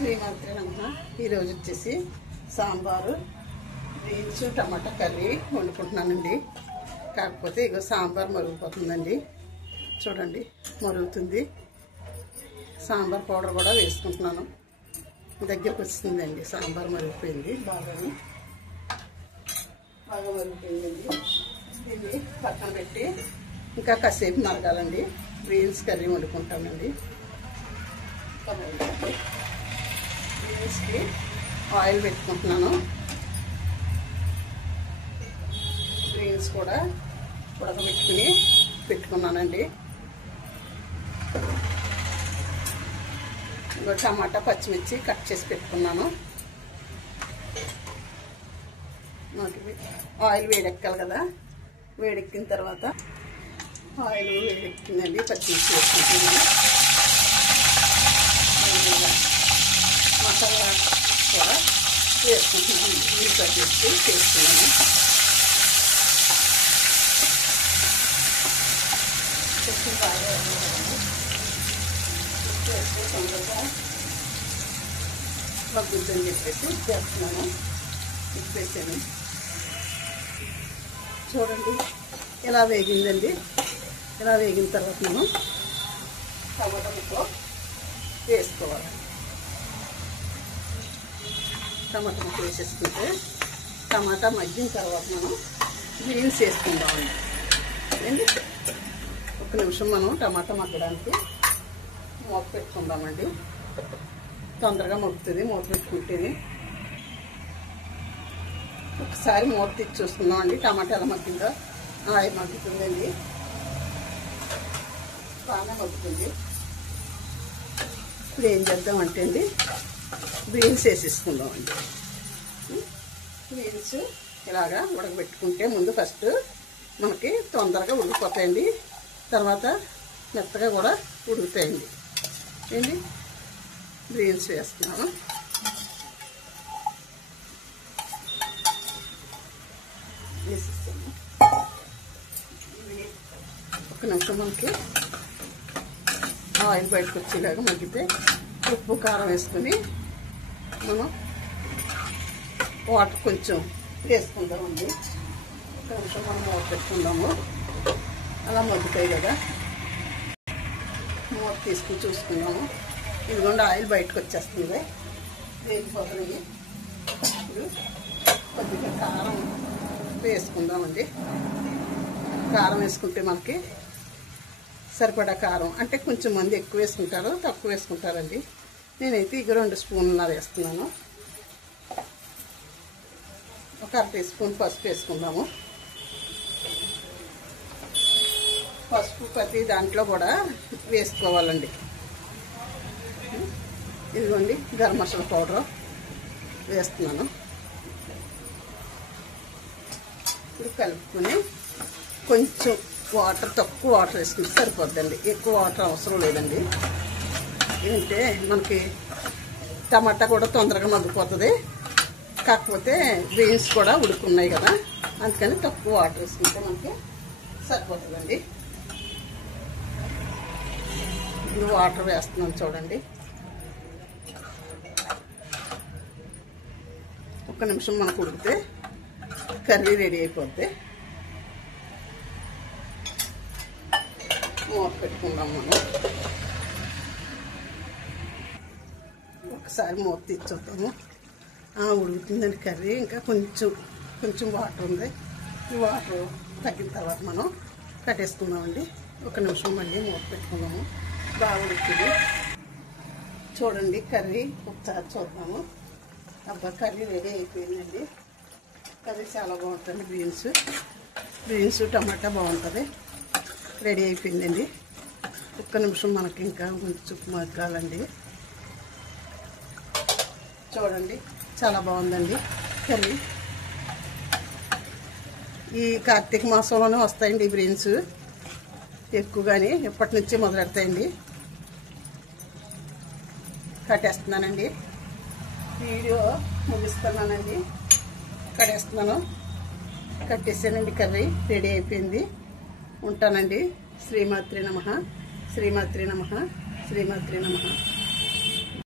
శ్రీమంత్రి నమ్మ ఈరోజు వచ్చేసి సాంబారు బీన్స్ టమాటా కర్రీ వండుకుంటున్నానండి. కాకపోతే ఇగో సాంబార్ మరుగుపోతుందండి. చూడండి మరుగుతుంది. సాంబార్ పౌడర్ కూడా వేసుకుంటున్నాను. దగ్గరకు వస్తుందండి. సాంబార్ మరిగిపోయింది. బాగా మరిగిపోయిందండి. దీన్ని పక్కన పెట్టి ఇంకా కాసేపు మరగాలండి. బీన్స్ కర్రీ వండుకుంటానండి. బీన్స్కి ఆయిల్ పెట్టుకుంటున్నాను. బీన్స్ కూడా ఉడకబెట్టుకుని పెట్టుకున్నానండి. ఇంకా టమాటా పచ్చిమిర్చి కట్ చేసి పెట్టుకున్నాను. ఆయిల్ వేడెక్కాలి కదా. వేడెక్కిన తర్వాత ఆయిల్ వేడెక్కిందండి. పచ్చిమిర్చి వేసుకుంటున్నాను. మసాలా కూడా వేసుకుంటున్నాను. నీళ్ళు కట్టేసి చేసుకున్నాను. కొంచెం బాగా తొందరగా మగ్గుద్దని చెప్పేసి చేస్తున్నాను. ఇప్పేసాను. చూడండి ఎలా వేగిందండి. ఇలా వేగిన తర్వాత మనం టమాటా ముక్కలు వేసుకోవాలి. టమాటా ముక్కలు వేసేసుకుంటే టమాటా మగ్గిన తర్వాత మనం బీన్స్ వేసుకుందామండి. ఏంటి ఒక నిమిషం మనం టమాటా మగ్గడానికి మూత పెట్టుకుందామండి. తొందరగా మగ్గుతుంది. మూత పెట్టుకుంటేనే ఒకసారి మూత తీసి చూసుకుందామండి. టమాటా ఎలా మగ్గిందో. అది మగ్గుతుందండి. బాగా మగ్గుతుంది. ఇప్పుడు ఏం చేద్దామంటే అండి బీన్స్ వేసేసుకుందామండి. బీన్స్ ఇలాగా ఉడకబెట్టుకుంటే ముందు ఫస్ట్ మనకి తొందరగా ఉడికిపోతాయండి. తర్వాత మెత్తగా కూడా ఉడుకుతాయండి. ఏంటి బీన్స్ వేస్తున్నాను. వేసేస్తాను. ఒక నిమిషం మనకి ఆయిల్ బయటకు వచ్చేలాగా మగ్గితే ఉప్పు కారం వేసుకుని మనం వాటర్ కొంచెం వేసుకుందామండి. ఒక నిమిషం మనం మూత పెట్టుకుందాము. అలా మగ్గుతాయి కదా. మూత తీసుకుని చూసుకుందాము. ఇదిగోండి ఆయిల్ బయటకు వచ్చేస్తుంది. వేగిపోతుంది. ఇప్పుడు కొద్దిగా కారం వేసుకుందామండి. కారం వేసుకుంటే మనకి సరిపడా కారం, అంటే కొంచెం మంది ఎక్కువ వేసుకుంటారు, తక్కువ వేసుకుంటారండి. నేనైతే ఇక 2 స్పూన్లు వేస్తున్నాను. ఒక 1/2 టీ స్పూన్ పసుపు వేసుకుందాము. పసుపు ప్రతి దాంట్లో కూడా వేసుకోవాలండి. ఇదిగోండి గరం మసాలా పౌడర్ వేస్తున్నాను. ఇప్పుడు కలుపుకొని కొంచెం వాటర్, తక్కువ వాటర్ వేసుకుంటే సరిపోద్దండి. ఎక్కువ వాటర్ అవసరం లేదండి. ఏంటంటే మనకి టమాటా కూడా తొందరగా మగ్గిపోతుంది. కాకపోతే బీన్స్ కూడా ఉడుకున్నాయి కదా, అందుకని తక్కువ వాటర్ వేసుకుంటే మనకి సరిపోతుందండి. ఇప్పుడు వాటర్ వేస్తున్నాను చూడండి. ఒక్క నిమిషం మనకు ఉడికితే కర్రీ రెడీ అయిపోద్ది. మూత పెట్టుకుందాం మనం. ఒకసారి మూత తీసి చూద్దాము. ఉడుకుతుందండి కర్రీ. ఇంకా కొంచెం వాటర్ ఉంది. ఈ వాటర్ తగ్గిన తర్వాత మనం కట్టేసుకుందామండి. ఒక నిమిషం మళ్ళీ మూత పెట్టుకుందాము. బాగా ఉడుకుతుంది. చూడండి కర్రీ ఒకసారి చూద్దాము. అబ్బా కర్రీ రెడీ అయిపోయిందండి. కర్రీ చాలా బాగుంటుంది. బీన్స్ టమాటా బాగుంటుంది. రెడీ అయిపోయిందండి. ఒక్క నిమిషం మనకి ఇంకా కొంచెం మగ్గాలండి. చూడండి చాలా బాగుందండి కర్రీ. ఈ కార్తీక మాసంలోనే వస్తాయండి ఈ బీన్స్ ఎక్కువగానే. ఎప్పటి నుంచి మొదలెడతాయండి. కట్టేస్తున్నానండి. వీడియో ముగిస్తున్నానండి. కట్టేస్తున్నాను. కట్టేసానండి. కర్రీ రెడీ అయిపోయింది. ఉంటానండి. శ్రీమాత్రే నమః. శ్రీమాత్రే నమః. శ్రీమాత్రే నమః.